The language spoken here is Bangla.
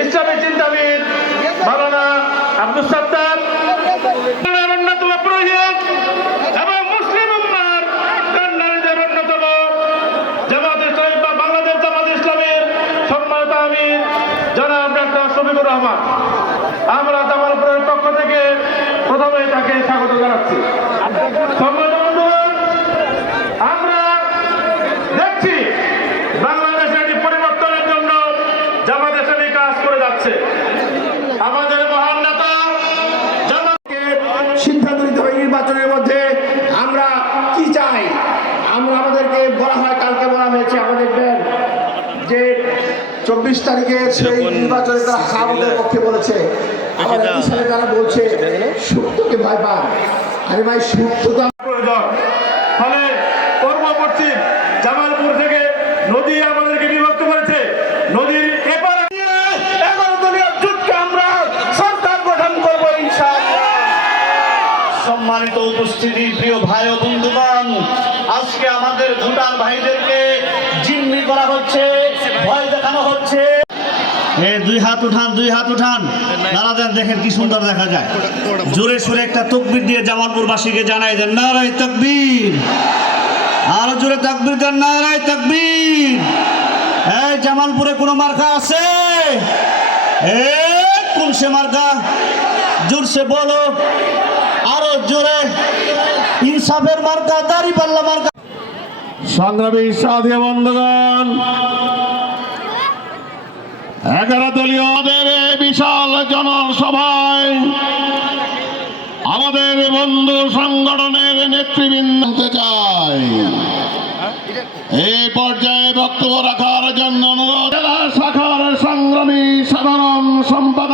ইসলামী চিন্তাবিদ মাওলানা আব্দুল সাত্তার অন্যতম পুরোহিত এবং মুসলিম উম্মার কান্ডারীদের অন্যতম জামাত ইসলামী বা বাংলাদেশ জামাত ইসলামের সম্মানিত আমির জনাব ডক্টর শফিকুর রহমান, আমরা জামালপুরের পক্ষ থেকে প্রথমে তাকে স্বাগত জানাচ্ছি। সম্মানিত বন্ধুগণ, আমরা দেখছি বাংলাদেশে একটি পরিবর্তনের জন্য জামাত ইসলামী কাজ করে যাচ্ছে। আমাদের মহান নেতা জামাতকে সিদ্ধান্ত নিতে হবে নির্বাচনের মধ্যে আমরা কি চাই। আমাদেরকে বলা হয়, কালকে বলা হয়েছে আমাদের যে 24 তারিখে সেই নির্বাচনে তারা খাওয়াদের পক্ষে বলেছে। আবার একই সাথে তারা বলছে সুপ্তকে ভয় পান। আরে ভাই, সুপ্ত তো প্রয়োজন। ফলে পূর্ববর্তী জামালপুর থেকে নদী আমাদেরকে বিভক্ত করেছে। নদীর এপারে 11 দলীয় জোটকে আমরা সরকার গঠন করবো ইনশাআল্লাহ। সম্মানিত উপস্থিতি, প্রিয় ভাই ও বন্ধুগণ, আজকে আমাদের ভোটার ভাইদেরকে জিম্মি করা হচ্ছে, ভয় দেখানো হচ্ছে। দুই হাত উঠান, দুই হাত উঠান, নারা দেন, দেখেন কি সুন্দর দেখা যায়। জোরে সুরে একটা তাকবীর দিয়ে জামালপুরবাসীকে জানাই দেন, নারায়ে তাকবীর। আরো জোরে তাকবীর দেন, নারায়ে তাকবীর। এই জামালপুরে কোনো মার্কা আছে? কোন সে মার্কা? জোরসে বলো, আরো জোরে। ইনসাফের মার্কা, দাঁড়িপাল্লা মার্কা। সংগ্রামী সাথী বন্ধুগণ, 11 দলীয় বিশাল জনসভায় আমাদের বন্ধু সংগঠনের নেতৃবৃন্দ হতে চাই। এই পর্যায়ে বক্তব্য রাখার জন্য অনুরোধ জেলা শাখার সংগ্রামী সাধারণ সম্পাদক